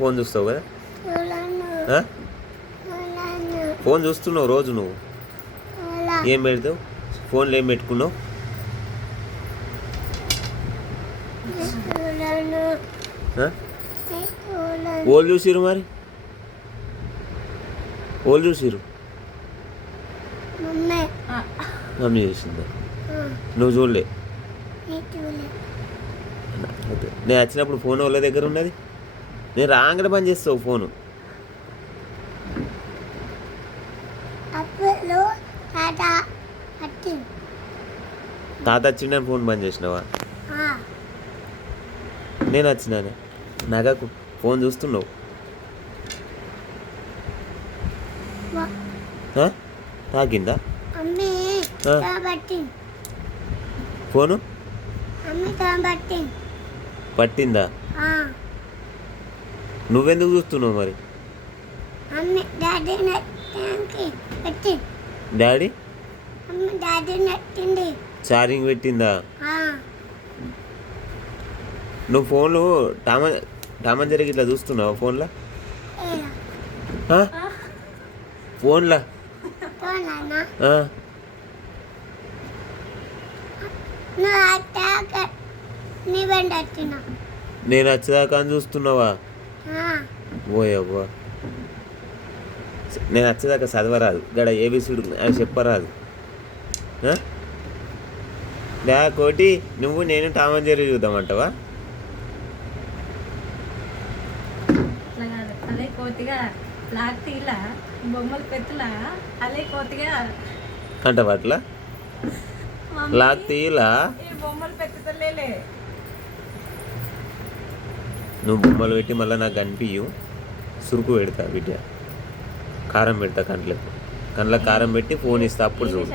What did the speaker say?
Phone చూస్తావు కదా, phone చూస్తున్నావు రోజు నువ్వు. ఏం పెడతావు ఫోన్లో, ఏం పెట్టుకున్నావు? ఓళ్ళు చూసిరు మరి, ఓళ్ళు చూసిరు. మమ్మీ చూసిందా? నువ్వు చూడలే? నేను వచ్చినప్పుడు ఫోన్ వాళ్ళ దగ్గర ఉన్నది. నేను రాగానే పని చేస్తావు ఫోను. తాత వచ్చిండని ఫోన్ బంద్ చేసినావా? నేను వచ్చినానే నగకు ఫోన్ చూస్తున్నావు. తాకిందా ఫోను? పట్టిందా? నువ్వెందుకు చూస్తున్నావు మరి? డాడీ ఛార్జింగ్ పెట్టిందా? నువ్వు ఫోన్లు టామన్ జరిగి ఇట్లా చూస్తున్నావా ఫోన్లో? ఫోన్లా నేను వచ్చేదాకా అని చూస్తున్నావా? ఓయవ్వా, నేను వచ్చేదాకా చదవరాదు గడ, ఏబిసిడు అది చెప్పరాదు. కోటి నువ్వు నేను టామన్ జెర్రీ చూద్దామంటావా? అంటావా అట్లా? లాక్ తీయలా? నువ్వు బొమ్మలు పెట్టి మళ్ళీ నాకు కనిపించు. సురుకు పెడతా బిడ్డ, కారం పెడతా కంట్లకు కారం పెట్టి ఫోన్ ఇస్తా, అప్పుడు చూడు.